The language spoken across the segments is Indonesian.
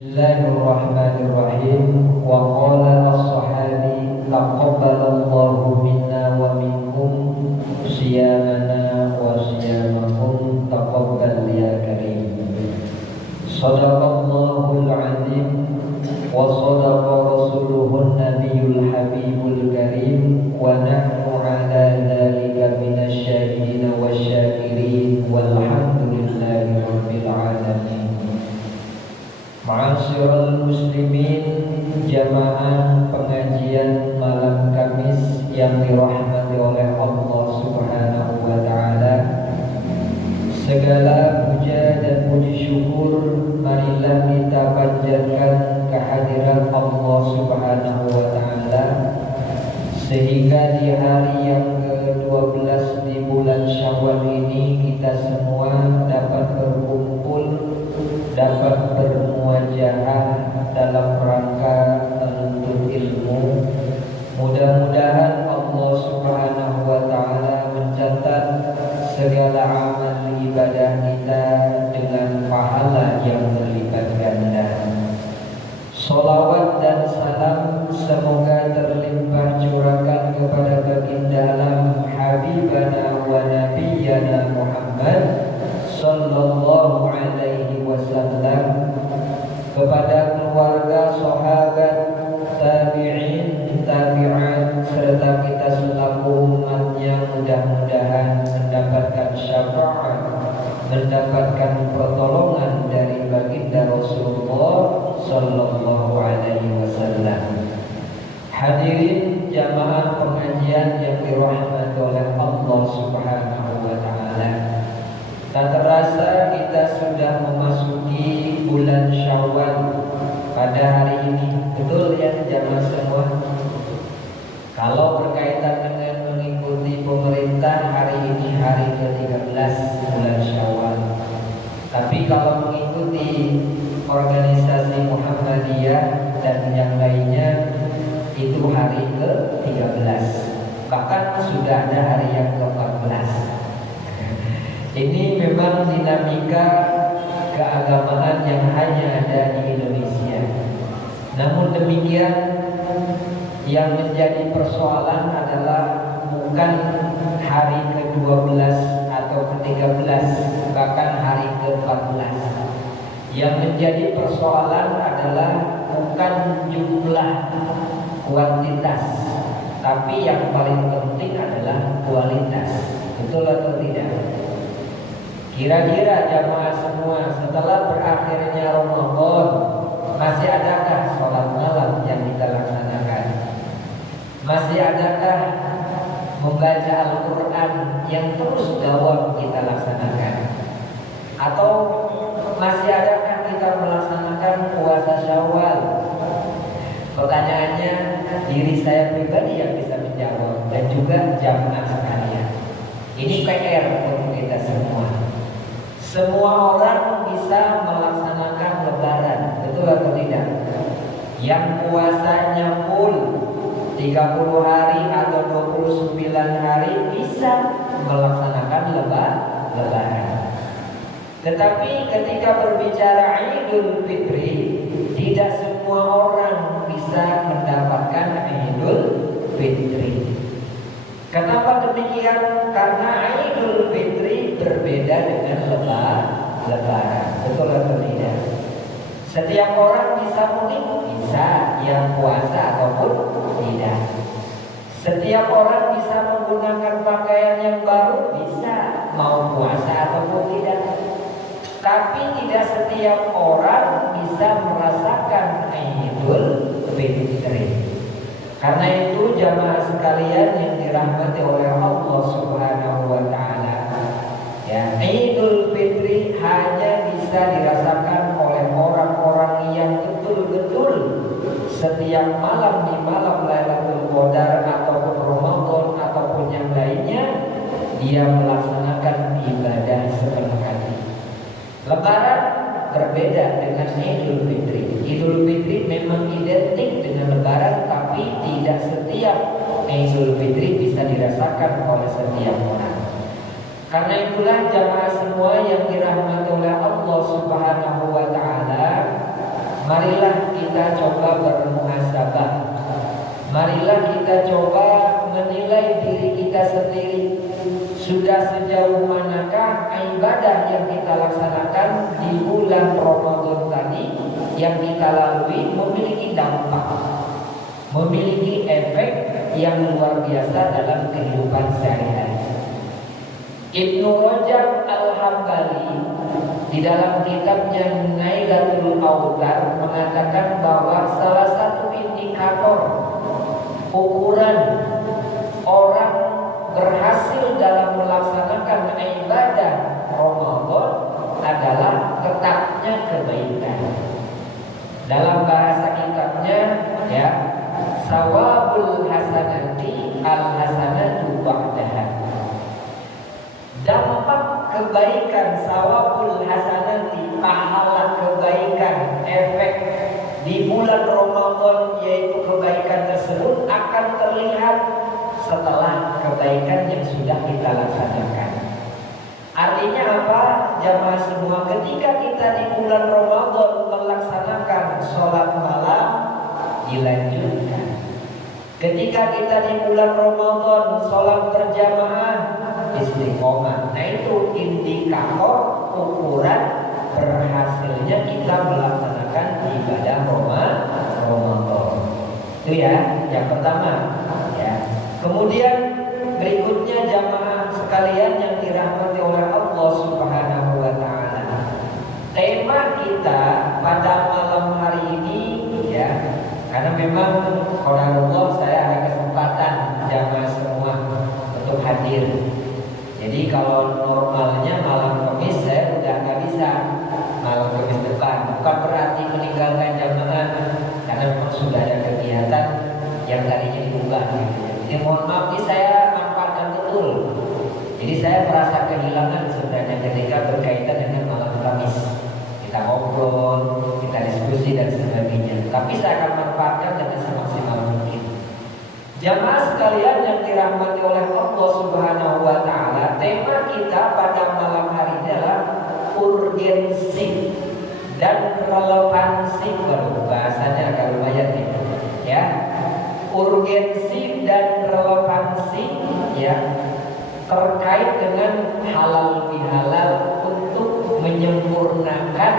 Bismillahirrahmanirrahim. Wa qala as-sahabi taqabbalallahu minna wa minkum siyamana wa siyamakum taqabbal ya karim. Shadaqallahul azim wa shadaqa rasuluhun nabiyyul habibul karim wa nahnu ala dzalika minasy syahidin wasyakirin walhamdulillahi rabbil alamin. Ma'asyiral muslimin, jamaah pengajian malam Kamis yang dirahmati oleh Allah Subhanahu wa taala. Segala puja dan puji syukur marilah kita panjatkan kehadiran Allah Subhanahu wa taala sehingga di hari yang ke-12 di bulan Syawal ini kita semua dapat berkumpul, dapat bermuajahah dalam rangka menuntut ilmu. Mudah-mudahan Allah Subhanahu wa taala mencatat segala amal ibadah kita dengan pahala yang berlipat ganda. Sholawat dan salam semoga terlimpah curahkan kepada baginda alam Habibana wa Nabiyyana Muhammad sallallahu alaihi wasallam, kepada keluarga, sahabat, tabi'in, tabi'at, serta kita selaku umatnya. Mudah-mudahan mendapatkan syafaat, mendapatkan pertolongan dari baginda Rasulullah sallallahu alaihi wasallam. Hadirin jamaah pengajian yang dirahmati oleh Allah Subhanahu wa taala. Tak terasa kita sudah memasuki bulan Syawal pada hari ini. Betul ya jamaah semua? Kalau berkaitan dengan mengikuti pemerintah, hari ini hari ke-13 bulan Syawal. Tapi kalau mengikuti organisasi Muhammadiyah dan yang lainnya itu hari ke-13. Bahkan sudah ada hari yang ke-14. Ini memang dinamika keagamaan yang hanya ada di Indonesia. Namun demikian, yang menjadi persoalan adalah bukan hari ke-12 atau ke-13, bahkan hari ke-14. Yang menjadi persoalan adalah bukan jumlah kuantitas, tapi yang paling penting adalah kualitas. Betul atau tidak? Kira-kira jamaah semua, setelah berakhirnya Ramadan, masih adakah sholat malam yang kita laksanakan? Masih adakah membaca Al-Quran yang terus dawam kita laksanakan? Atau masih adakah kita melaksanakan puasa Syawal? Pertanyaannya diri saya pribadi yang bisa menjawab, dan juga jamaah sekalian. Ini PR untuk kita semua. Semua orang bisa melaksanakan lebaran, betul atau tidak? Yang puasanya full 30 hari atau 29 hari bisa melaksanakan lebaran. Tetapi ketika berbicara Idul Fitri, tidak semua orang bisa mendapatkan Idul Fitri. Kenapa demikian? Karena Idul Fitri berbeda dengan lebaran. Betul atau tidak? Setiap orang bisa mudik, bisa, yang puasa ataupun tidak. Setiap orang bisa menggunakan pakaian yang baru, bisa, mau puasa ataupun tidak. Tapi tidak setiap orang bisa merasakan Idul Fitri. Karena itu jamaah sekalian yang dirahmati oleh Allah Subhanahu wa taala, ya, Idul Fitri hanya bisa dirasakan oleh orang-orang yang betul-betul setiap malam di malam Lailatul Qadar ataupun Ramadan ataupun yang lainnya, dia melaksanakan ibadah sepenuh hati. Lebaran berbeda dengan Idul Fitri. Idul Fitri memang identik dengan Lebaran, tapi tidak setiap Idul Fitri bisa dirasakan oleh setiap orang. Karena itulah jamaah semua yang dirahmati oleh Allah Subhanahu wa taala, marilah kita coba bermuhasabah. Marilah kita coba menilai diri kita sendiri. Sudah sejauh manakah ibadah yang kita laksanakan di bulan Ramadan tadi yang kita lalui memiliki dampak, memiliki efek yang luar biasa dalam kehidupan sehari-hari. Ibnu Rajab Al-Hambali di dalam kitabnya Nailatul Awtar mengatakan bahwa salah satu indikator ukuran orang berhasil dalam melaksanakan ibadah Ramadan adalah tetapnya kebaikan. Dalam bahasa kitabnya ya, sawabul hasanati al hasanatu ba'daha. Dampak kebaikan, sawabul hasanati, pahala kebaikan, efek di bulan Ramadan yaitu kebaikan tersebut akan terlihat setelah kebaikan yang sudah kita laksanakan. Artinya apa? Jamaah semua, ketika kita di bulan Ramadan melaksanakan sholat malam dilanjutkan. Ketika kita di bulan Ramadan sholat berjamaah istiqomah. Nah itu indikator ukuran berhasilnya kita melaksanakan ibadah Ramadan. Itu ya, yang pertama. Kemudian berikutnya jamaah sekalian yang dirahmati oleh Allah Subhanahu wa taala. Tema kita pada malam hari ini ya, karena memang qadarullah saya ada kesempatan jamaah semua untuk hadir. Jadi kalau normalnya malam Kamis saya udah nggak bisa malam Kamis depan. Bukan berarti meninggalkan jamaah karena memang sudah ada kegiatan yang tadinya diubah gitu. Jadi mohon maaf nih, saya manfaatkan betul. Jadi saya merasa kehilangan sebenarnya ketika berkaitan dengan malam Kamis. Kita ngobrol, kita diskusi dan sebagainya. Tapi saya akan manfaatkan dengan semaksimal mungkin. Jamaah sekalian yang dirahmati oleh Allah Subhanahu wa taala, tema kita pada malam hari ini adalah urgensi dan relevansi. Waduh, bahasanya agak lumayan nih. Ya. Urgensi dan relevansi ya terkait dengan halal bihalal untuk menyempurnakan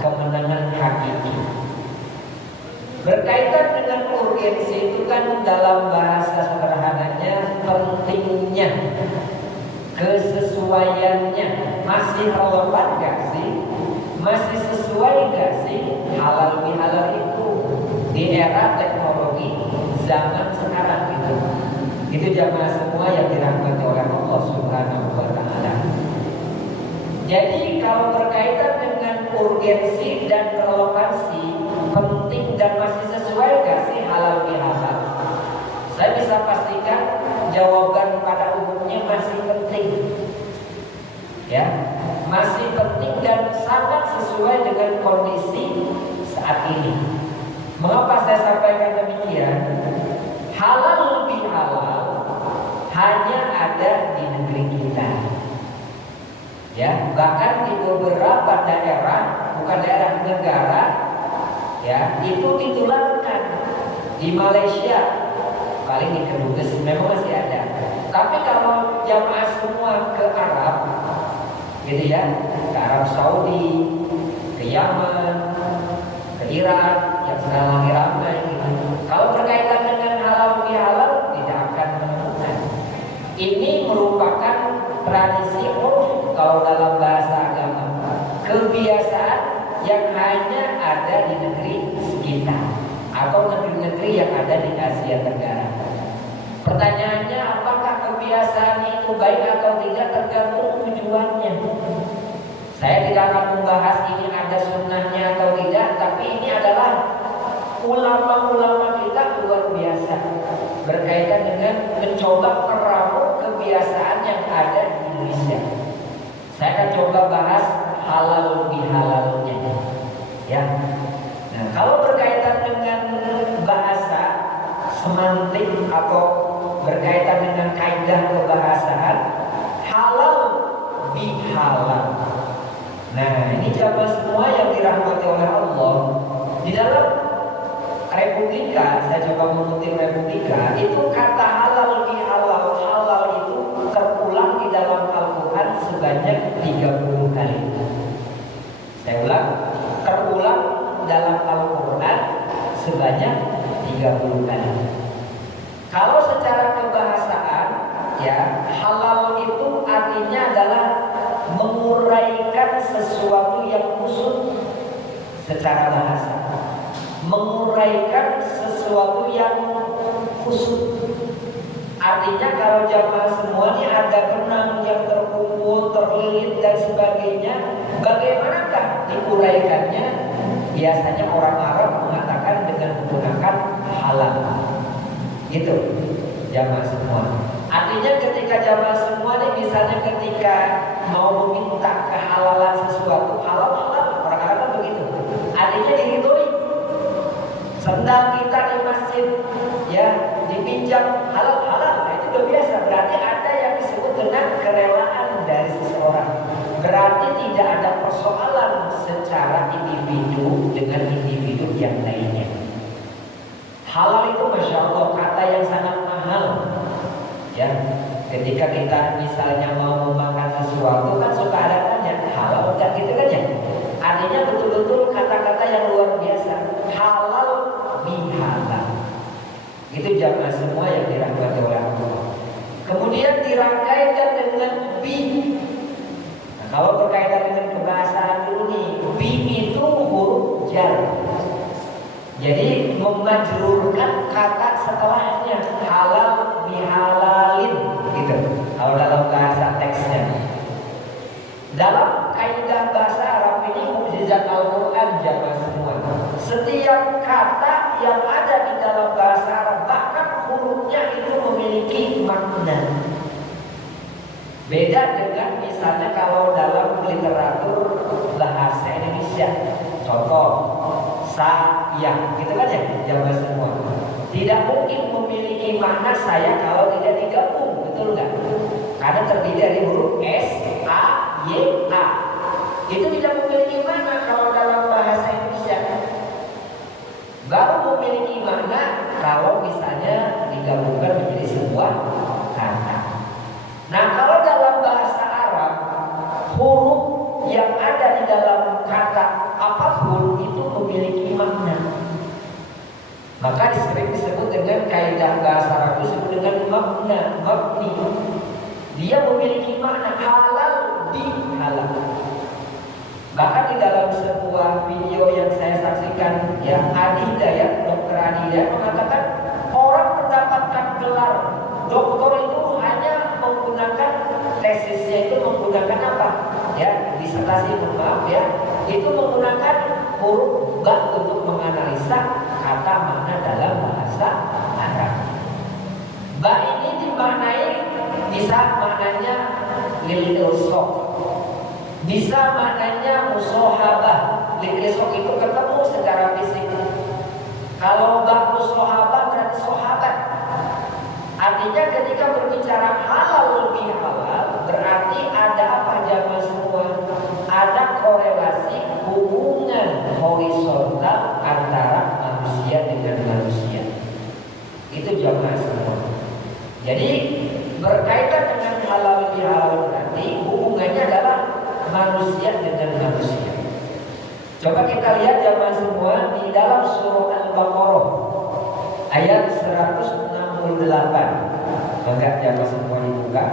kemenangan hakiki. Berkaitan dengan urgensi itu kan dalam bahasa sederhananya pentingnya, kesesuaiannya, masih relevan gak sih? Masih sesuai gak sih halal bihalal itu di era teknologi zaman sekarang itu? Itu jamaah semua yang dirahmati oleh Allah Subhanahu wa taala. Jadi kalau berkaitan dengan urgensi dan relevansi, penting dan masih sesuai gak sih halal bihalal? Saya bisa pastikan jawaban pada umumnya masih penting. Ya, masih penting dan sangat sesuai dengan kondisi saat ini. Mengapa saya sampaikan demikian? Halal bihalal hanya ada di negeri kita. Ya, bahkan di beberapa daerah, bukan daerah, negara, ya, itu ditularkan. Di Malaysia, paling di Kedubes memang masih ada. Tapi kalau jamaah semua ke Arab, gitu ya, ke Arab Saudi, ke Yaman, ke Irak, yang sekarang lagi ramai gitu. Kalau berkaitan dengan halal bihalal tidak akan menemukan. Ini merupakan tradisi urf kalau dalam bahasa agama, kebiasaan yang hanya ada di negeri sekitar atau negeri-negeri yang ada di Asia Tenggara. Pertanyaannya, apakah kebiasaan itu baik atau tidak tergantung tujuannya. Saya tidak akan membahas ini ada sunnahnya atau tidak, tapi ini adalah ulama-ulama kita luar biasa berkaitan dengan mencoba meramu kebiasaan yang ada di Indonesia. Saya akan coba bahas halal bihalalnya. Ya. Nah, kalau berkaitan dengan bahasa semantik atau berkaitan dengan kaidah kebahasaan, halal bihalal. Nah, ini jamaah semua yang dirahmati oleh Allah. Di dalam Republika, saya coba mengutip Republika, itu kata halal bihalal, halal itu terulang di dalam Al-Quran sebanyak 30 kali. Saya ulang, terulang dalam Al-Quran sebanyak 30 kali. Kalau secara kebahasaan, ya, halal itu artinya adalah menguraikan sesuatu yang kusut secara bahasa. Menguraikan sesuatu yang kusut. Artinya kalau jamaah semua ini ada benang yang terkumpul, terlilit dan sebagainya, bagaimanakah diuraikannya? Biasanya orang Arab mengatakan dengan menggunakan halal. Gitu, jamaah semua. Artinya ketika jamaah semua ini misalnya ketika mau meminta kehalalan sesuatu, halal, orang Arab kan begitu. Artinya diridhoi. Sendal kita di masjid, ya, dipinjam halal, nah itu udah biasa. Berarti ada yang disebut dengan kerelaan dari seseorang. Berarti tidak ada persoalan secara individu dengan individu yang lainnya. Halal itu Masya Allah kata yang sangat mahal. Ya, ketika kita misalnya mau makan sesuatu kan suka ada tanya halal enggak gitu kan ya. Artinya betul-betul kata-kata yang luar biasa. Halal bihalal. Itu jamaah semua yang dirahmati oleh Allah. Kemudian dirangkaikan dengan bi. Nah, kalau berkaitan dengan kebahasaan dulu nih, bi itu huruf jar. Jadi memajrurkan kata setelahnya, halal bihalalin gitu. Kalau dalam bahasa teksnya. Dalam kaidah bahasa Arab ini mukjizat Al-Quran jamaah semua. Setiap kata yang ada di dalam bahasa Arab, bahkan hurufnya itu memiliki makna. Beda dengan misalnya kalau dalam literatur bahasa Indonesia. Contoh, saya, gitu kan ya, jamaah semua. Tidak mungkin memiliki makna saya kalau tidak digabung, betul nggak? Karena terdiri dari huruf S, A, Y, A. Itu tidak memiliki makna kalau dalam bahasa Indonesia. Baru memiliki makna kalau misalnya digabungkan menjadi sebuah kata. Nah, kalau dalam bahasa Arab, huruf yang ada di dalam kata apapun itu memiliki makna. Maka sering disebut dengan kaidah bahasa Arab itu disebut dengan makna, mabni. Dia memiliki makna halal bihalal. Bahkan di dalam sebuah video yang saya saksikan, ya, Adhidayat, Dr. Adhidayat mengatakan orang mendapatkan gelar doktor itu hanya menggunakan tesisnya itu menggunakan apa? Ya, disertasi, maaf ya, itu menggunakan huruf ba untuk menganalisa kata makna dalam bahasa Arab. Ba ini dimaknai bisa maknanya lil-ilsok, bisa maknanya musohabah. Lil-ilsok itu ketemu secara fisik. Kalau ba musohabah berarti sahabat. Artinya ketika berbicara halal bihalal berarti ada apa jamaah semua? Ada korelasi hubungan horizontal antara manusia dengan manusia. Itu jamaah semua. Jadi berkaitan dengan halal bihalal berarti hubungannya adalah manusia dengan manusia. Coba kita lihat jamaah semua di dalam surah Al-Baqarah ayat 168. Enggak jamaah semua dibuka.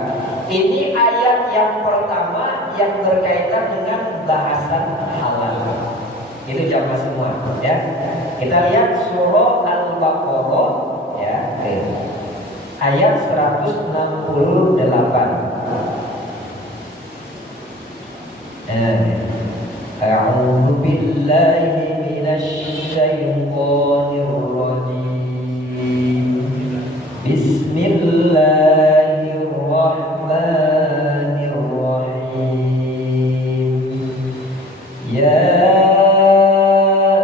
Ini ayat yang pertama yang berkaitan dengan bahasan halal. Itu jamaah semua ya. Kita lihat surah Al-Baqarah ya, ayat 168. A'udzu billahi minasy syaithanir rajim. Bismillahirrahmanirrahim. Ya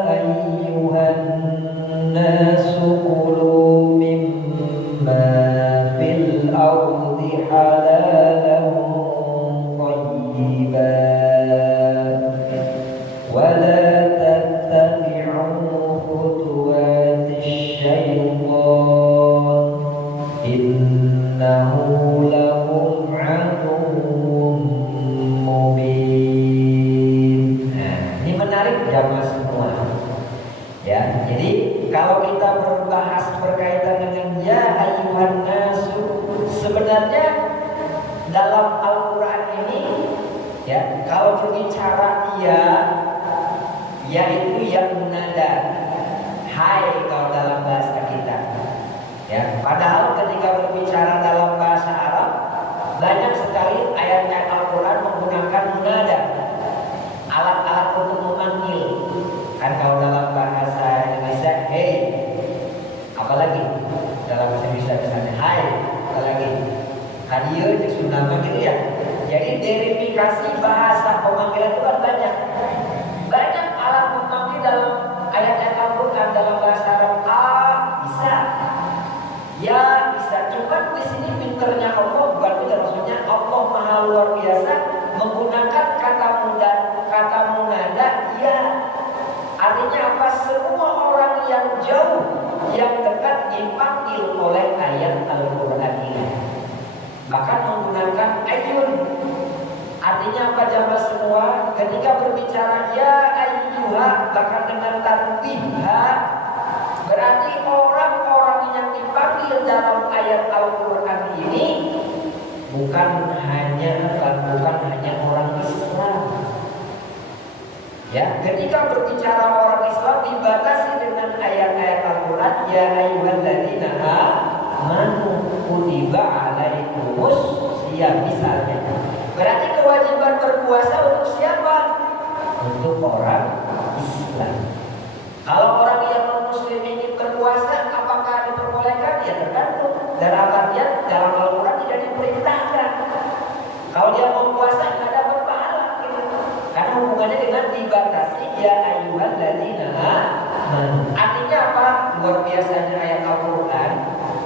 ayyuhan nasu kulu mimma fil ardi halalan thayyiban wa la tattabi'u Ya, jadi kalau kita berbahas berkaitan dengan ya ayyuhan nasu, sebenarnya dalam Al-Quran ini ya, kalau berbicara ya itu ya munada, hai kalau dalam bahasa kita. Ya, padahal ketika berbicara dalam bahasa Arab banyak sekali ayat-ayat Al-Quran menggunakan munada, alat-alat untuk memanggil. Kan kalau dalam bahasa Indonesia hey, apalagi dalam bahasa Indonesia misalnya hai, apalagi hadir nama gitu ya. Jadi verifikasi bahasa pemanggilan itu kan banyak alat memanggil dalam ayat-ayat Al-Quran dalam bahasa Arab. Bisa, ya bisa. Cuma di sini pinternya Allah, bukan itu maksudnya Allah maha luar biasa menggunakan kata munada ya. Artinya apa? Semua orang yang jauh, yang dekat dipanggil oleh ayat Al-Quran ini. Bahkan menggunakan ayun. Artinya apa jamaah semua? Ketika berbicara ya ayyuha, bahkan dengan tanbihha, berarti orang-orang yang dipanggil dalam ayat Al-Quran ini bukan hanya orang Islam. Ya, ketika berbicara orang Islam dibatasi dengan ayat-ayat Al-Quran ya ayyuhalladzina amanu kutiba alaikumus siyam misalnya. Berarti kewajiban berpuasa untuk siapa? Untuk orang Islam. Kalau orang yang non-muslim ingin berpuasa, apakah diperbolehkan? Ya tergantung. Dalam artian dalam Al-Quran tidak diperintahkan. Kalau dia mau puasa tidak dapat pahala gitu. Karena hubungannya dengan dibatasi ya ayyuhalladzina amanu. Artinya apa? Luar biasanya ayat Al-Quran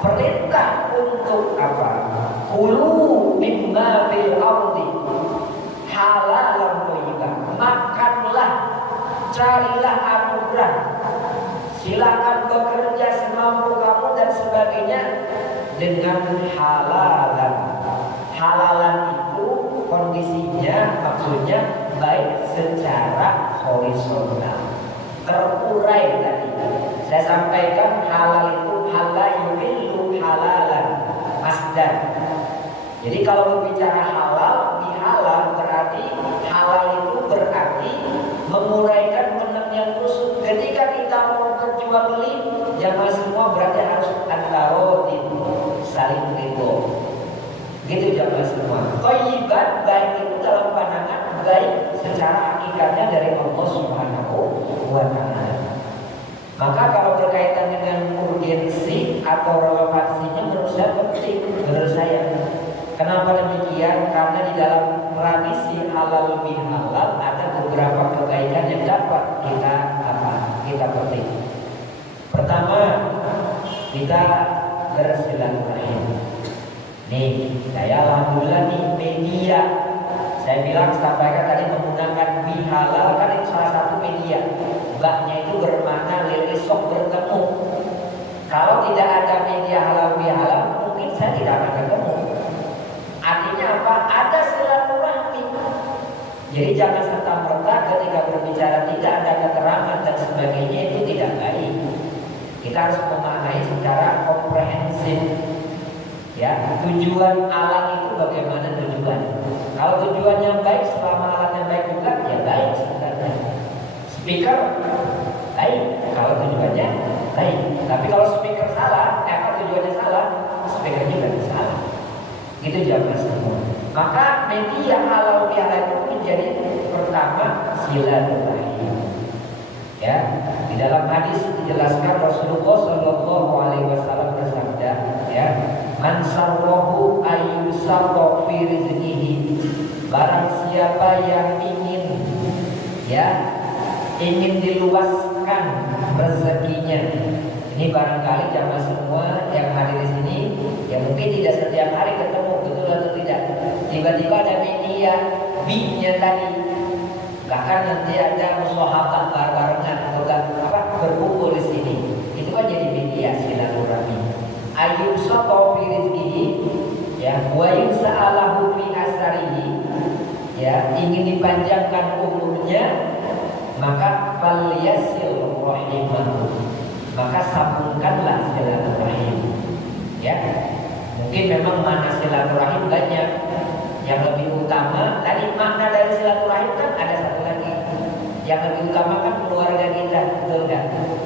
perintah untuk apa? Kulu mimma fil ardi halalan thayyiban. Makanlah, carilah anugerah. Silakan bekerja semampu kamu dan sebagainya dengan halalan. Halalan itu kondisinya maksudnya baik secara horizontal, terurai tadi. Saya sampaikan halal itu halal yuhillu halalan masdar. Jadi kalau berbicara halal, bihalal berarti halal itu berarti menguraikan benang yang kusut. Ketika kita mau berjual beli, jamaah semua berarti harus antarodin, saling ridho. Gitu jamaah semua. Thayyiban baik itu dalam pandangan baik secara hakikatnya dari Allah Subhanahu wa Ta'ala. Maka kalau berkaitan dengan urgensi atau relevansinya menurut saya penting, menurut saya. Kenapa demikian? Karena di dalam tradisi halal bihalal ada beberapa kebaikan yang dapat kita petik. Pertama, kita bersilaturahim. Nih, saya alhamdulillah nih media. Saya bilang sampaikan tadi menggunakan bihalal kan itu salah satu media. Baknya itu bermakna sok bertemu. Kalau tidak ada media halal bihalal, mungkin saya tidak akan ketemu. Artinya apa? Ada silaturahmi. Jadi jangan serta-merta ketika berbicara tidak ada keterangan dan sebagainya itu tidak baik. Kita harus memaknai secara komprehensif. Ya, tujuan alat itu bagaimana tujuan? Kalau tujuannya baik, selama alatnya baik juga, ya baik sebenarnya. Speaker baik kalau tujuannya baik. Tapi kalau speaker salah, tujuannya salah, speaker juga salah. Itu jamaah semua. Maka media halal bihalal itu menjadi pertama silaturahim. Ya, di dalam hadis dijelaskan Rasulullah Shallallahu Alaihi Wasallam bersabda, ya, man sarrahu ayyusarra fi rizqihi. Barang siapa yang ingin diluaskan rezekinya. Ini barangkali jamaah semua yang hadir di sini, ya mungkin tidak setiap hari ketemu, betul atau tidak? Tiba-tiba ada media B-nya tadi, bahkan nanti ada musyawarah barengan atau berkumpul di sini. Itu kan jadi media silaturahmi. Ayyusaqqa fi rizqihi, ya, wa yus'alahu fi asarihi, ya, ingin dipanjangkan umurnya, maka falyasil rahimah, maka sambungkanlah silaturahim. Ya, mungkin memang mana silaturahim banyak. Yang lebih utama tadi makna dari silaturahim kan ada satu lagi. Yang lebih utama kan keluarga kita, betul nggak?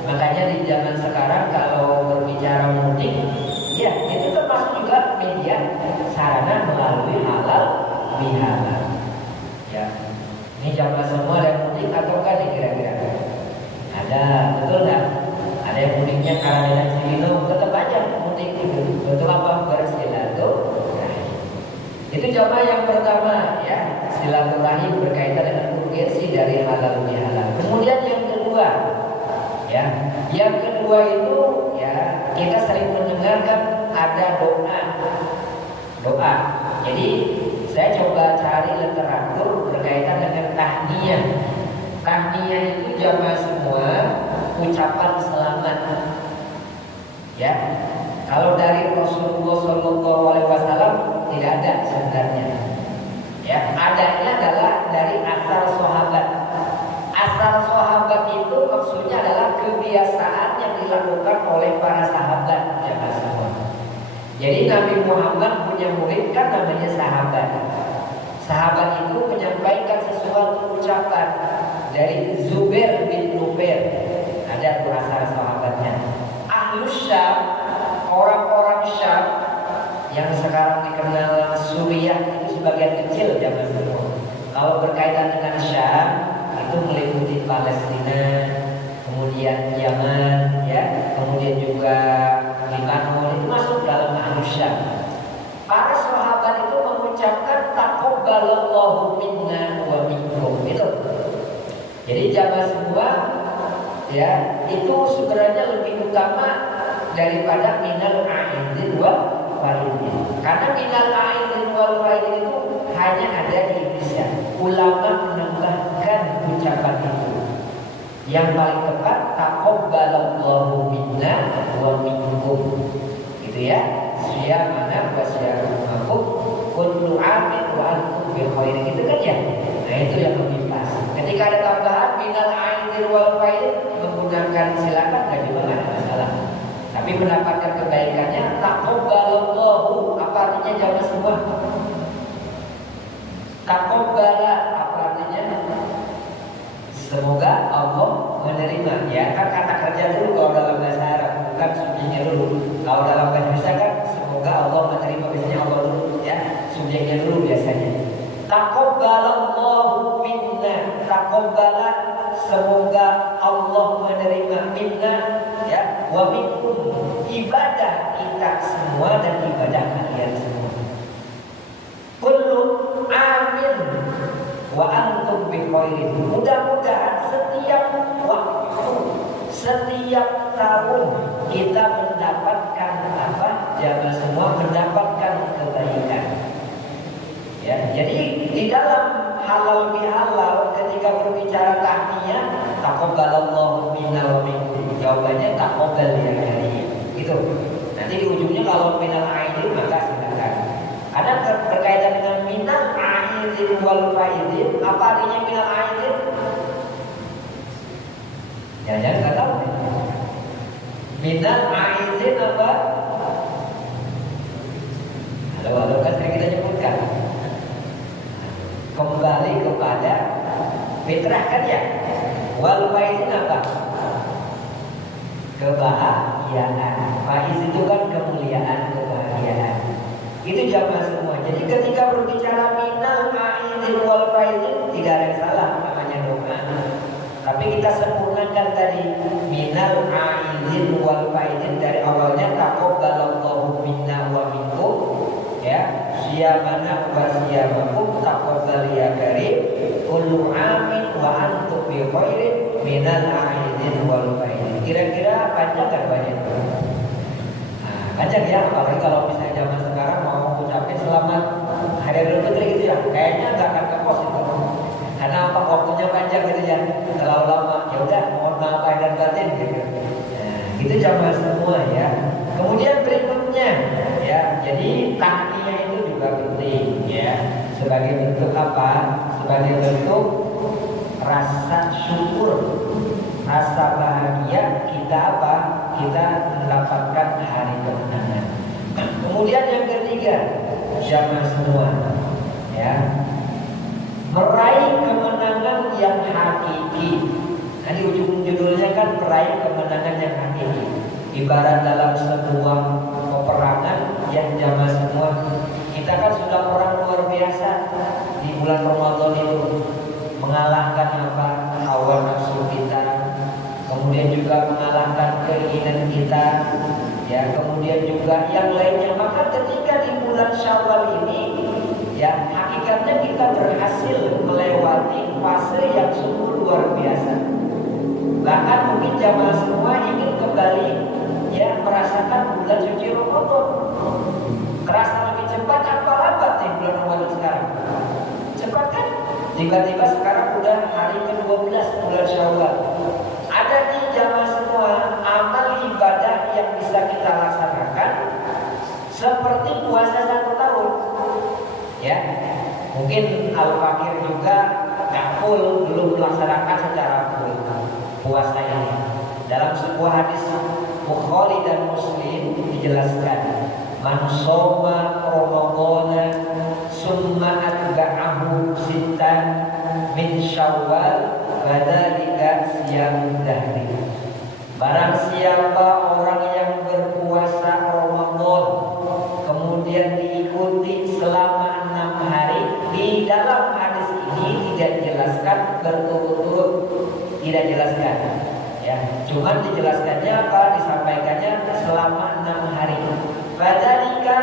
Makanya di zaman sekarang kalau berbicara mudik, ya itu termasuk juga media sarana melalui halal bihalal. Ya, ini jamaah semua ada mudik atau kan kira-kira? Ada, betul nggak? Ada yang mudiknya karena dengan Cibinong, tetap aja mudik itu. Betul apa? Bersilaturahim. Itu jamaah yang pertama ya, silaturahim berkaitan dengan urgensi dari halal bihalal. Kemudian yang kedua, ya, yang kedua itu ya kita sering mendengarkan ada doa. Jadi saya coba cari literatur berkaitan dengan tahniyah. Tahniyah itu jamaah semua ucapan selamat. Ya, kalau dari Rasulullah SAW tidak ada sebenarnya. Ya, adanya adalah dari asal sahabat. Asal sahabat itu maksudnya adalah kebiasaan yang dilakukan oleh para sahabat ya semua. Jadi Nabi Muhammad punya murid kan namanya sahabat. Sahabat itu menyampaikan sesuatu ucapan dari Zubair bin Nufair. Ada tuh asal sahabatnya. Ahlus Syam, orang-orang Syam yang sekarang dikenal Suriah itu sebagian kecil zaman dulu. Kalau berkaitan dengan Syam itu meliputi Palestina, kemudian Yaman, ya, kemudian juga Lebanon itu masuk dalam Ahlus Syam. Para sahabat itu mengucapkan taqabbalallahu minna wa minkum itu. Jadi jamaah semua ya itu sebenarnya lebih utama daripada minal aidin wal faidin. Karena minal aidin wal faidin itu hanya ada di Indonesia. Ulama menambahkan ucapan itu. Yang paling tepat taqabbalallahu minna wa minkum. Gitu ya. Siyamana wa siyamukum kullu amin wa antum bi khair. Gitu kan ya. Nah itu yang lebih pas. Ketika ada tambahan minal aidin wal faidin menggunakan silakan enggak juga enggak ada masalah. Tapi mendapatkan kebaikannya taqabbalallahu apa artinya jamaah semua? Taqabbala apa artinya? Semoga Allah menerima. Ya kan kata kerja dulu kalau dalam bahasa Arab, bukan subjeknya dulu. Kalau dalam bahasa Indonesia kan semoga Allah menerima, biasanya Allah dulu ya, subjeknya dulu biasanya. Taqabbalallahu minna, taqabbala semoga Allah menerima minna ya wa minkum ibadah kita semua dan ibadah kalian semua. Kullu amin wa antum bi khairin. Mudah-mudahan setiap waktu, setiap tahun kita mendapatkan apa? Jamaah semua mendapatkan kebaikan. Ya, jadi di dalam halal bihalal ketika berbicara tahniyah taqabbalallahu minna wa minkum. Jawabannya taqabbal ya karim. Gitu. Nanti di ujungnya kalau minal aidin maka silakan. Ada berkaitan dengan minal aidin wal faidin. Apa artinya minal aidin? Jangan enggak tahu. Minal aidin apa? Halo kan sering kita nyebutkan. Kembali kepada fitrah kan ya. Wal faizin apa? Kebahagiaan. Faiz itu kan kemuliaan, kebahagiaan. Itu jamaah semua. Jadi ketika berbicara minal aidin wal faizin tidak ada yang salah namanya doa. Tapi kita sempurnakan tadi minal aidin wal faizin dari awalnya taqabbalallahu minna wa minkum ya. Siyamana wa siyamakum taqabbal ya karim kullu amin wa antum bi khairin minal aidin wal faidin. Kira-kira panjang kan banyak? Nah, panjang ya, apalagi kalau misalnya zaman sekarang mau ucapin selamat hari Idul Fitri gitu ya, kayaknya nggak akan kepos itu. Karena apa, waktunya panjang gitu ya, terlalu lama. Ya udah, mohon maaf lahir dan batin gitu. Nah, itu jamaah semua ya. Kemudian berikutnya ya, jadi tahniyah itu juga penting ya. Sebagai bentuk apa? Sebagai bentuk rasa syukur, rasa bahagia kita apa? kita mendapatkan hari kemenangan. Kemudian yang ketiga, jamaah semua, ya, meraih kemenangan yang hakiki. Nah, di ujung judulnya kan meraih kemenangan yang hakiki. Ibarat dalam sebuah peperangan yang jamaah semua, kita kan sudah orang luar biasa di bulan Ramadan itu, mengalahkan apa? Hawa nafsu kita, kemudian juga mengalahkan keinginan kita, ya, kemudian juga yang lainnya. Maka ketika di bulan Syawal ini, ya, hakikatnya kita berhasil melewati fase yang sungguh luar biasa. Bahkan mungkin jamaah semua ingin kembali, ya, merasakan bulan suci Ramadan. Terasa lebih cepat apa lambat nih bulan Ramadan sekarang? Cepat kan? Tiba-tiba sekarang udah hari ke-12 bulan Syawal. Ada di jamaah semua amal ibadah yang bisa kita laksanakan seperti puasa 1 tahun. Ya, mungkin Al-Fakir juga nggak full, belum melaksanakan secara full puasa ini. Dalam sebuah hadis Bukhari dan Muslim dijelaskan, man shoma Ramadhana summa atba'ahu sittan min Syawal fadzalika siyamud dahri. Barang siapa orang yang berpuasa Ramadan kemudian diikuti selama 6 hari, di dalam hadis ini tidak dijelaskan berturut-turut, tidak dijelaskan, ya, cuman dijelaskannya apa, disampaikannya selama 6 hari. Fadzalika,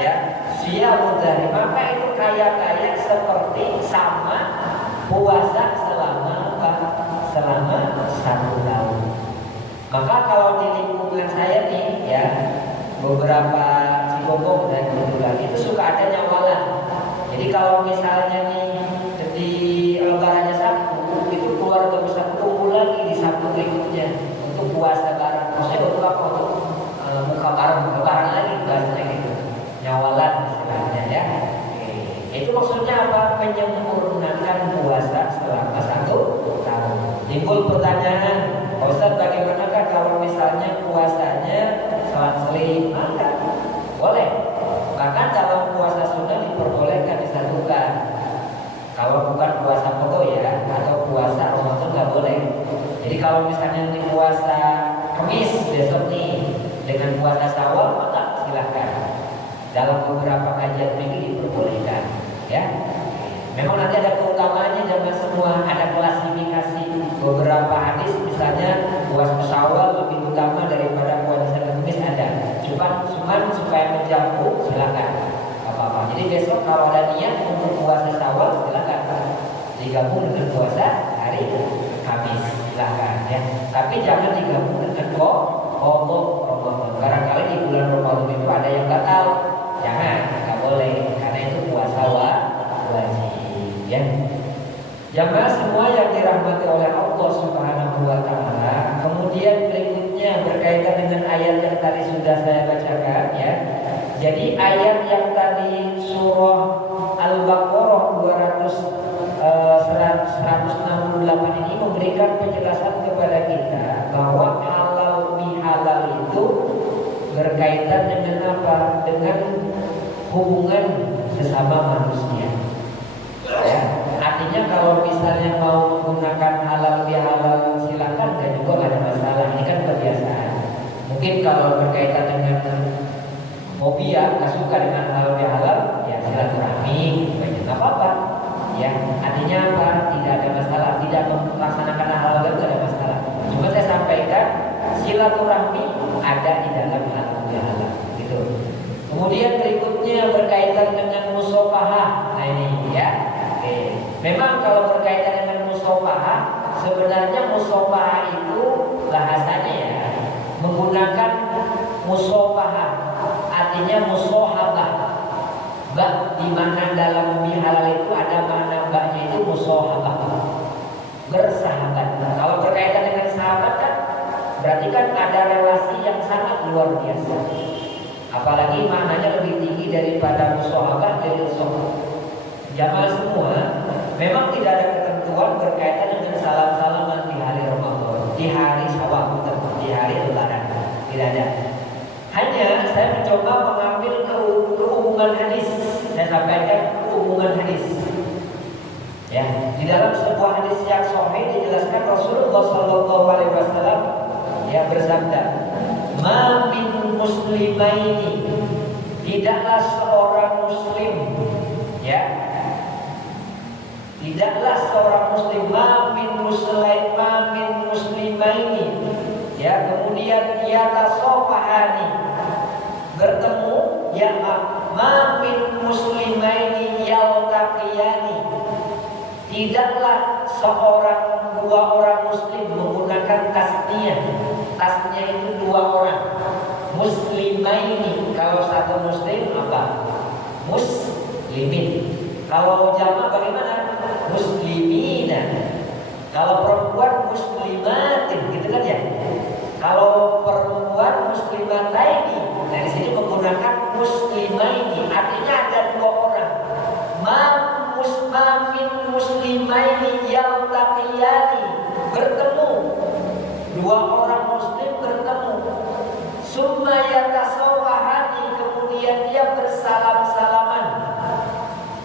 ya, siyamud dahri, maka itu kayak seperti sama puasa selama apa? Selama 1 tahun. Maka kalau di lingkungan saya nih, ya, beberapa Cibogong dan Betulan itu suka ada nyawalan. Jadi kalau misalnya nih di lebarannya Sabtu, itu keluarga besar kumpul lagi di Sabtu berikutnya untuk puasa bareng. Maksudnya untuk apa? Untuk buka bareng, lebaran lagi bahasanya gitu. Nyawalan istilahnya, ya. Itu maksudnya apa? Menyempurnakan puasa selama 1 tahun. Timbul pertanyaan, Ustaz, bagaimanakah kalau misalnya puasanya selang seling? Maka boleh. Bahkan dalam puasa sunnah diperbolehkan disatukan. Kalau bukan puasa pokok, ya, atau puasa Ramadan nggak boleh. Jadi kalau misalnya ini puasa Kamis besok nih dengan puasa Syawal, maka silahkan. Dalam beberapa kajian ini diperbolehkan, ya. Memang nanti ada keutamaannya jamaah semua, ada klasifikasi. Beberapa hadis misalnya puasa Syawal lebih utama daripada puasa Kamis ada. Cuman supaya menjangkau, silakan, apa-apa. Jadi besok kalau ada niat untuk puasa Syawal, silakan digabung dengan puasa hari Kamis, silakan, ya. Tapi jangan digabung dengan qadha Ramadan. Barangkali di bulan Ramadan itu ada yang batal, jangan, nggak boleh, karena itu puasa wajib, ya. Jamaah semua yang dirahmati oleh Allah Subhanahu wa taala. Kemudian berikutnya berkaitan dengan ayat yang tadi sudah saya bacakan, ya. Jadi ayat yang tadi surah Al-Baqarah 168 ini memberikan penjelasan kepada kita bahwa halal bihalal itu berkaitan dengan apa? Dengan hubungan sesama manusia, ya. Artinya kalau misalnya mau menggunakan halal bihalal silakan, dan juga nggak ada masalah. Ini kan kebiasaan. Mungkin kalau berkaitan dengan hobi, ya, nggak suka dengan halal bihalal, ya silaturahmi, nggak apa-apa. Ya, artinya apa? Tidak ada masalah. Tidak melaksanakan halal bihalal tidak ada masalah. Cuma saya sampaikan silaturahmi ada di dalam halal bihalal, gitu. Kemudian berikutnya berkaitan dengan musafahah. Nah ini, ya. Memang kalau berkaitan dengan musafahah, sebenarnya musafahah itu bahasanya, ya, menggunakan musafahah, artinya musahabah. Bak, di mana dalam bihalal itu ada makna baknya itu musahabah, bersahabat. Kalau berkaitan dengan sahabat kan berarti kan ada relasi yang sangat luar biasa. Apalagi maknanya lebih tinggi daripada musahabah, jadi sahabat. Jamaah semua, memang tidak ada ketentuan berkaitan dengan salam-salaman di hari Ramadan, di hari Syawal, di hari Lebaran. sampaikan hubungan hadis. Ya, di dalam sebuah hadis yang sahih dijelaskan Rasulullah Shallallahu Alaihi Wasallam ya bersabda, "Ma min muslimaini, tidaklah seorang muslim, ya, tidaklah seorang muslim, ma min muslimaini, ya, kemudian yatasofahani, bertemu, ya, ma min muslimaini yaltaqiyani, tidaklah dua orang muslim menggunakan tasniyah. Tasniyah itu dua orang. Muslimaini, kalau satu muslim apa? Muslimin. Kalau jamaah bagaimana? Muslimina. Kalau perempuan muslimatin, gitu kan ya? Kalau perempuan muslimataini, nah di sini menggunakan muslimaini, artinya ada dua orang. Min muslimaini yaltaqiyani, bertemu, dua orang muslim bertemu. Summa yatasawwahani, kemudian dia bersalam-salaman.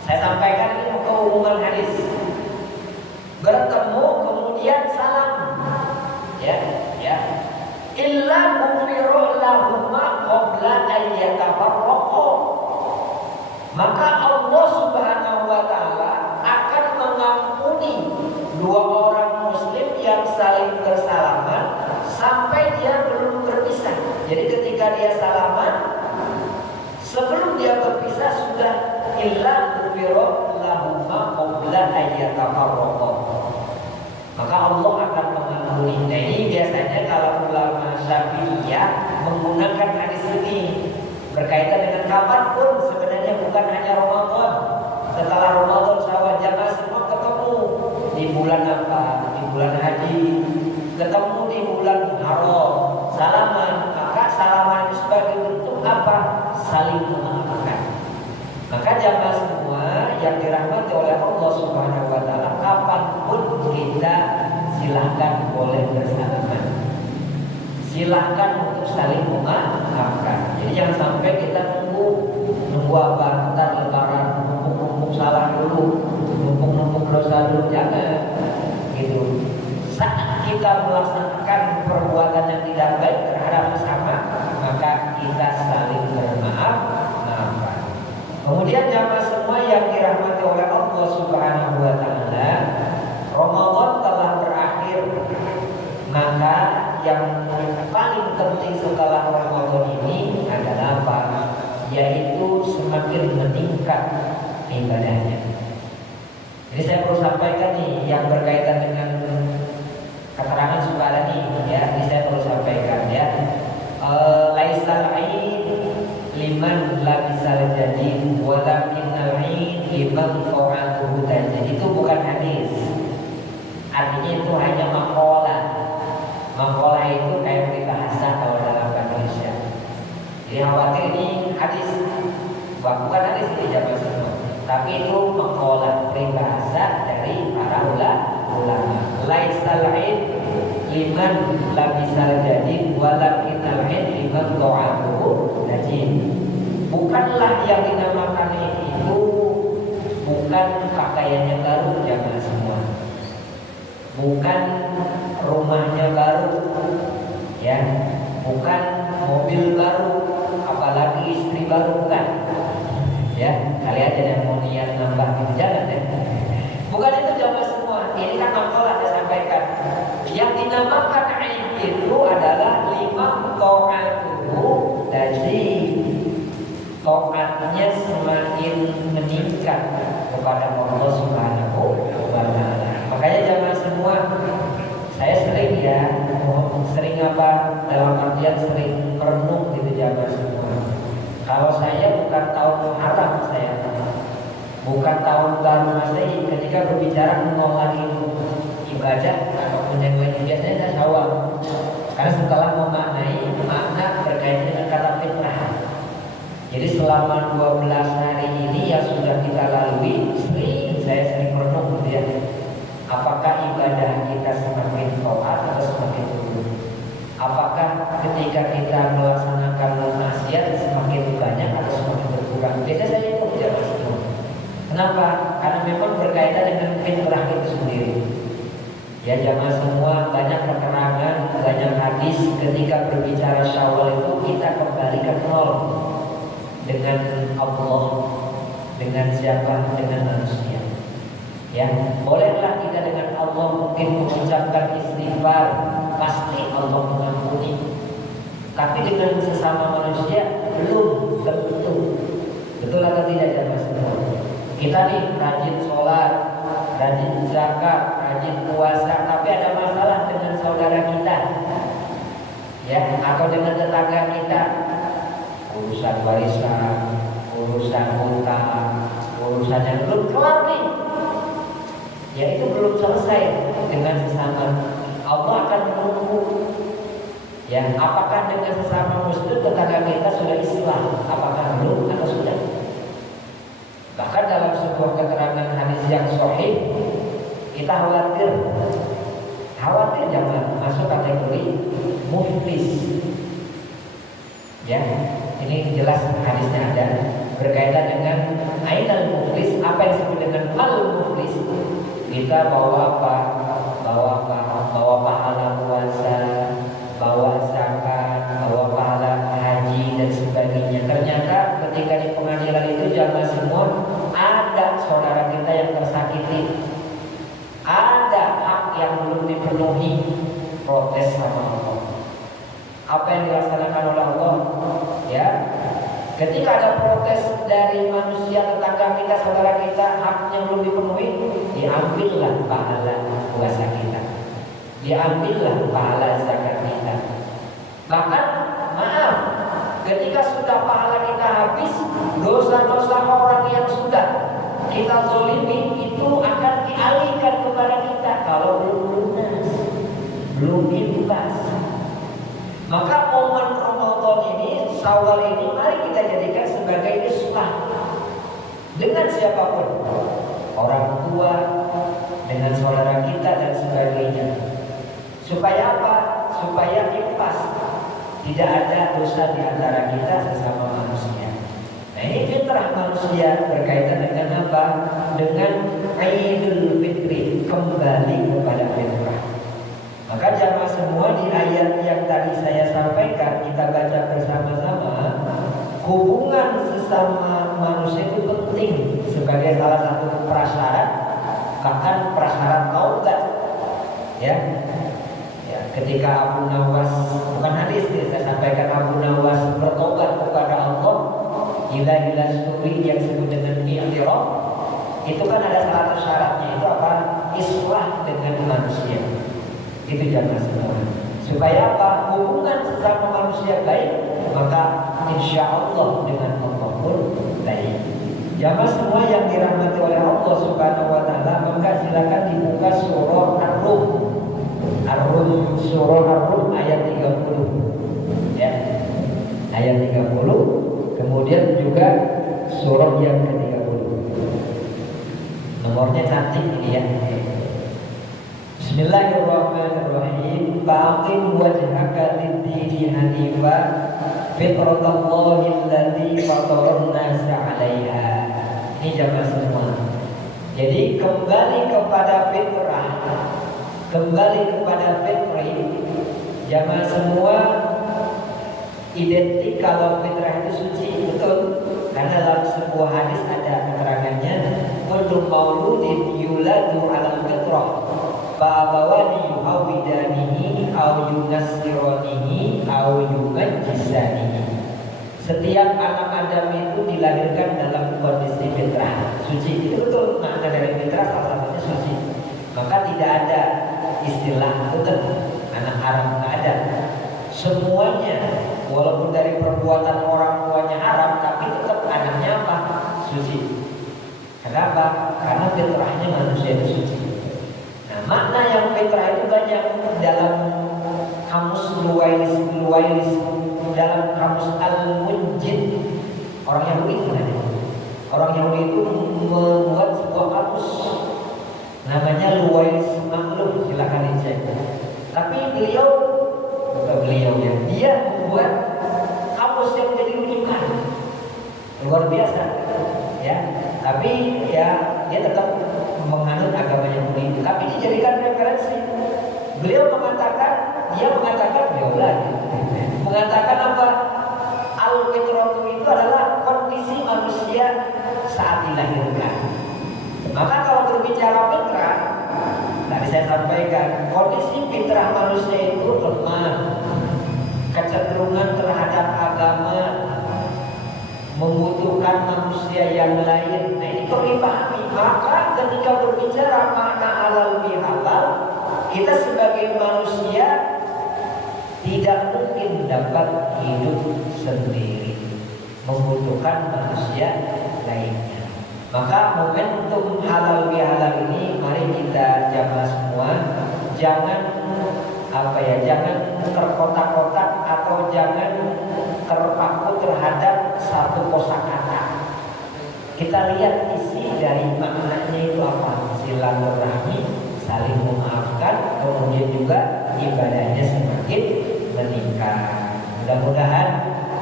Saya sampaikan ini ke hubungan hadis. Bertemu kemudian salam. Ya. Illa ghufira lahuma qabla an yatafarraqu. Maka Allah Subhanahu wa taala akan mengampuni dua orang muslim yang saling bersalaman sampai dia belum berpisah. Jadi ketika dia salaman, sebelum dia berpisah sudah illa ghufira lahuma qabla an yatafarraqu. Maka Allah akan mengampuni. Nah, ini biasanya kalau ulama Syafi'iyah menggunakan hadis ini berkaitan dengan kapanpun, sebenarnya bukan hanya Ramadan. Setelah Ramadan sahabat jamaah semua ketemu di bulan apa? Di bulan haji, ketemu di bulan Haram, salaman. Maka salaman itu sebagai bentuk apa? Saling memaafkan. Maka jamaah semua yang dirahmati oleh Allah Subhanahu wa taala, kapanpun kita silahkan boleh bersalaman. Silahkan untuk saling memaafkan. Jadi jangan sampai kita nunggu apa? Ntar lebaran numpuk salah dulu, numpuk dosa dulu, jangan gitu. Saat kita melaksanakan perbuatan yang tidak baik terhadap sesama, maka kita saling maafkan. Kemudian jamaah semua yang dirahmati oleh Allah Subhanahu wa taala, Ramadan telah berakhir. Maka yang paling penting setelah Ramadan ini adalah apa? Yaitu semakin meningkat ibadahnya. Jadi saya perlu sampaikan nih yang berkaitan dengan keterangan Subhana ini, ya. Ini saya perlu sampaikan, ya. Laisal aid liman labisal jadid walakinnal aid liman qa'atuhu tajid. Itu bukan hadis. Artinya itu hanya maqalah. Maqalah itu kayak peribahasa kalau dalam bahasa Indonesia. Jadi khawatir ini hadis, bukan hadis ini jamaah semua, tapi itu maqalah, peribahasa dari para ulama. Laisal aid liman labisal jadid walakinnal aid liman qa'atuhu tajid. Bukanlah yang dinamakan itu bukan pakaiannya baru jamaah semua, bukan rumahnya baru, ya, bukan mobil baru, apalagi istri baru, bukan, ya. Kali aja yang mau niat nambah gitu, jangan, ya. Bukan itu jamaah semua. Ini kan makalah saya sampaikan. Yang dinamakan aib itu adalah lima ta'atuhu, jadi taatnya semakin meningkat kepada Allah Subhanahu wa taala. Makanya jamaah semua, saya sering, ya, sering apa, dalam artian sering merenung gitu jamaah semua. Kalau saya bukan tahun Muharram, saya bukan tahun baru Masehi, ketika berbicara mengulangi ibadah ataupun yang lain, biasanya saya Syawal. Karena setelah memaknai makna berkaitan dengan kata fitrah. Jadi selama 12 hari ini yang sudah kita lalui, saya sering merenung gitu, ya. Apakah ibadah kita semakin taat atau semakin turun? Apakah ketika kita melaksanakan maksiat semakin banyak atau semakin berkurang? Biasanya saya itu tidak semua. Kenapa? Karena memang berkaitan dengan fitrah itu sendiri. Ya jamaah semua, banyak keterangan, banyak hadis ketika berbicara Syawal itu kita kembali ke nol dengan Allah, dengan siapa? Dengan manusia. Ya, bolehlah kita dengan Allah mungkin mengucapkan istighfar, pasti Allah mengampuni. Tapi dengan sesama manusia belum tentu. Betul atau tidak jamaah semua? Kita nih rajin sholat, rajin zakat, rajin puasa, tapi ada masalah dengan saudara kita, ya, atau dengan tetangga kita, urusan warisan, urusan hutang, urusan yang belum kelar nih, ya itu belum selesai dengan sesama. Allah akan menunggu, ya, apakah dengan sesama muslim tetangga kita sudah Islam, apakah belum atau sudah? Bahkan dalam sebuah keterangan hadis yang sahih, kita khawatir jangan masuk kategori muflis. Ya, ini jelas hadisnya ada berkaitan dengan ainal muflis, apa yang disebut dengan al muflis. Kita bawa apa? Bawa pahala puasa, bawa zakat, bawa pahala haji dan sebagainya. Ternyata ketika di pengadilan itu jamaah semua ada saudara kita yang tersakiti, ada hak yang belum dipenuhi, protes sama Allah. Apa yang dilaksanakan oleh Allah? Ya, ketika ada protes dari manusia tetangga kita, saudara kita, haknya belum dipenuhi, diambillah pahala puasa kita, diambillah pahala zakat kita. Bahkan maaf, ketika sudah pahala kita habis, dosa-dosa orang yang sudah kita zolimi itu akan dialihkan kepada kita kalau belum lunas, belum ikhlas. Maka momen Ramadan ini, Syawal ini, mari kita jadikan sebagai islah dengan siapapun, orang tua, dengan saudara kita dan sebagainya. Supaya apa? Supaya ikhlas, tidak ada dosa di antara kita sesama manusia. Nah, ini fitrah manusia berkaitan dengan apa? Dengan Idul Fitri, kembali kepada fitrah. Maka jamaah semua, di ayat yang tadi saya sampaikan, kita baca bersama-sama, hubungan sesama manusia itu penting sebagai salah satu prasyarat, bahkan prasyarat taubat. Ya, ketika Abu Nawas, bukan hadis nih, saya sampaikan, Abu Nawas bertobat kepada Allah, ila sturi yang disebut dengan i'tiraf, itu kan ada salah satu syaratnya, itu apa? Islah dengan manusia. Itu jamaah semua. Supaya apa? Hubungan sesama manusia baik, maka insya Allah dengan Allah pun baik. Jamaah semua yang dirahmati oleh Allah Subhanahu wa taala, maka silakan dibuka surah Ar-Rum. Ar-Rum, surah Ar-Rum ayat 30. Ya. Ayat 30. Kemudian juga surah yang ke-30. Nomornya cantik ini ya. Bismillahirrahmanirrahim. Faqim wajhaka lid-dini hanifa fitratallahi allati fataran nasa 'alaiha. Ini jamaah semua. Jadi kembali kepada fitrah, kembali kepada fitri. Jamaah semua identik kalau fitrah itu suci, betul. Karena dalam sebuah hadis ada keterangannya, kullu mauludin yuladu 'alal fitrah fa'abawani yuhawidanihi aw yunassiranihi aw yumajjisanihi. Setiap anak Adam itu dilahirkan dalam kondisi fitrah suci. Itu betul, makna dari fitrah salah satunya suci. Maka tidak ada istilah tetap anak haram, tidak ada. Semuanya walaupun dari perbuatan orang tuanya haram, tapi tetap anaknya apa? Suci. Kenapa? Karena fitrahnya manusia itu suci. Nah, makna yang fitrah itu banyak dalam kamus Luwailis, dalam kamus Al-Munjid. Orang Yahudi itu orang Yahudi itu membuat sebuah kamus namanya Luwailis Makhluf, silakan dicek. Tapi beliau ya, dia membuat kamus yang menjadi rujukan luar biasa, ya. Tapi ya dia tetap menganut agamanya begitu, tapi dijadikan referensi. Beliau mengatakan, beliau lagi mengatakan apa? Al-fitratu itu adalah kondisi manusia saat dilahirkan. Maka kalau berbicara fitrah, tadi saya sampaikan, kondisi fitrah manusia itu lemah, kecenderungan terhadap agama, membutuhkan manusia yang lain. Nah, ini perlu dipahami. Maka ketika berbicara makna halal bihalal, kita sebagai manusia tidak mungkin dapat hidup sendiri, membutuhkan manusia lainnya. Maka momen untuk halal bihalal ini mari kita jaga semua. Jangan jangan terkotak-kotak atau jangan terpaku terhadap satu kosakata. Kita lihat isi dari maknanya itu apa? Silaturahmi, saling memaafkan, kemudian juga ibadahnya semakin meningkat. Mudah-mudahan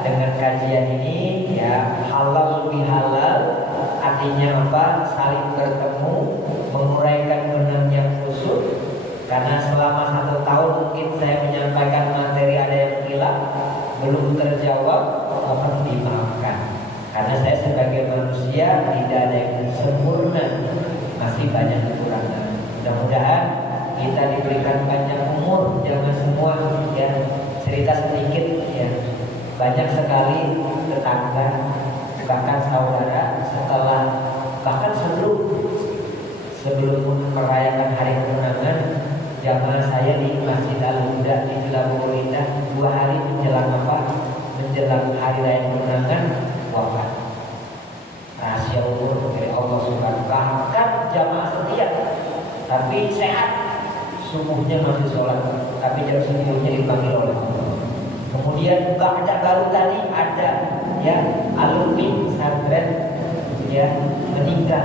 dengan kajian ini ya, halal bihalal artinya apa? Saling bertemu, menguraikan benangnya khusyuk. Karena selama 1 tahun mungkin saya menyampaikan materi ada yang hilang, belum terjawab, mohon dimaafkan. Karena saya sebagai manusia tidak ada yang sempurna, masih banyak kekurangan. Mudah-mudahan kita diberikan banyak umur, jangan semua ya. Cerita sedikit ya, banyak sekali tetangga, bahkan saudara bahkan sebelum merayakan hari kemenangan, jamaah saya di Masjid Al-Huda di Jelabur Indah 2 hari menjelang hari raya kemenangan wafat. Rahasia umur dari Allah Subhanahu wa taala. Bahkan jamaah setia tapi sehat, subuhnya masih sholat, tapi jam 10-nya dipanggil oleh Allah. Kemudian baru tadi ada ya alumni pesantren ya meninggal.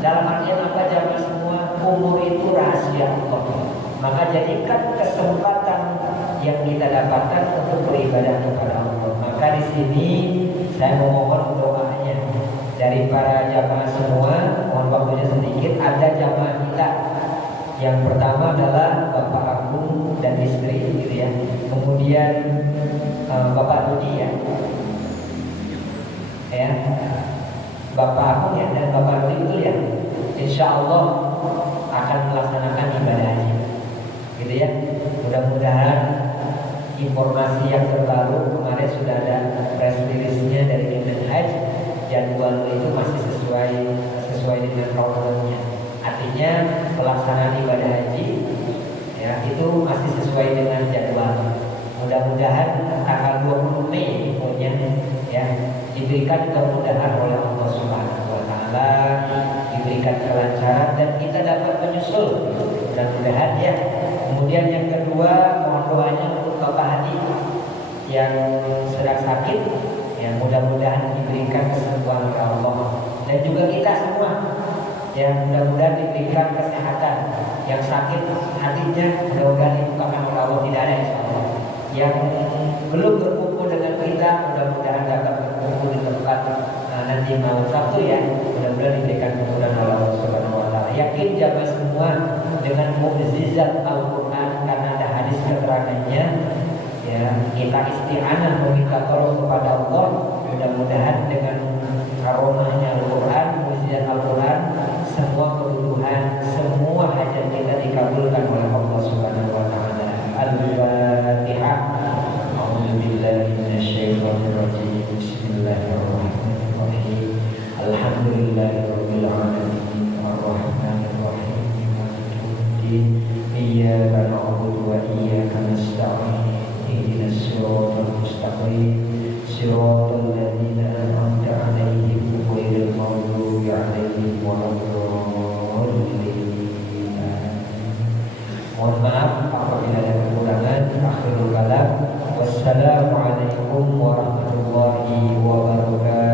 Dalam artian apa jamaah semua? Umur itu rahasia Allah. Maka jadikan kesempatan yang kita dapatkan untuk beribadah kepada Allah. Maka di sini saya memohon doanya dari para jamaah semua. Mohon waktunya sedikit. Ada jamaah kita. Yang pertama adalah Bapak Agung dan istri, gitu ya. Kemudian Bapak Rudi ya. Bapak Agung ya dan Bapak Rudi itu ya. Insya Allah akan melaksanakan ibadah haji, gitu ya. Mudah-mudahan informasi yang terbaru kemarin sudah ada press release-nya dari Kemenhaj, jadwal itu masih sesuai dengan programnya. Artinya pelaksanaan ibadah haji ya itu masih sesuai dengan jadwal. Mudah-mudahan tanggal 20 Mei infonya ya diberikan kemudahan oleh Allah Subhanahu wa taala, diberikan kelancaran dan kita dapat menyusul. Mudah-mudahan ya. Kemudian yang kedua, mohon doanya untuk Bapak Hadi yang sedang sakit ya, mudah-mudahan diberikan kesembuhan oleh Allah dan juga kita semua ya, mudah-mudahan diberikan kesehatan. Yang sakit hatinya mudah-mudahan dibukakan oleh Allah, tidak ada insyaallah. Yang belum berkumpul dengan kita mudah-mudahan dapat berkumpul di tempat nanti malam Sabtu ya, mudah-mudahan diberikan kemudahan oleh Allah Subhanahu wa taala. Yakin jamaah semua dengan mukjizat Al-Qur'an karena ada hadis keterangannya ya, kita isti'anah meminta tolong kepada Allah. Mudah-mudahan dengan aromanya Al-Qur'an, mukjizat Al-Qur'an, semua kebutuhan, semua hajat kita dikabulkan oleh Allah Subhanahu wa taala. Al-Fatihah. A'udzubillahi minasyaitonir rajim. Bismillahirrahmanirrahim. Alhamdulillahirabbil alamin. Arrahmanir rahim. Maliki yaumiddin. Iyyaka na'budu wa iyyaka nasta'in. Ihdinas siratal mustaqim. Siratal ladzina an'amta 'alaihim ghairil maghdubi 'alaihim waladdallin. Mohon maaf apabila ada kekurangan. Akhirul kalam. Wassalamualaikum warahmatullahi wabarakatuh.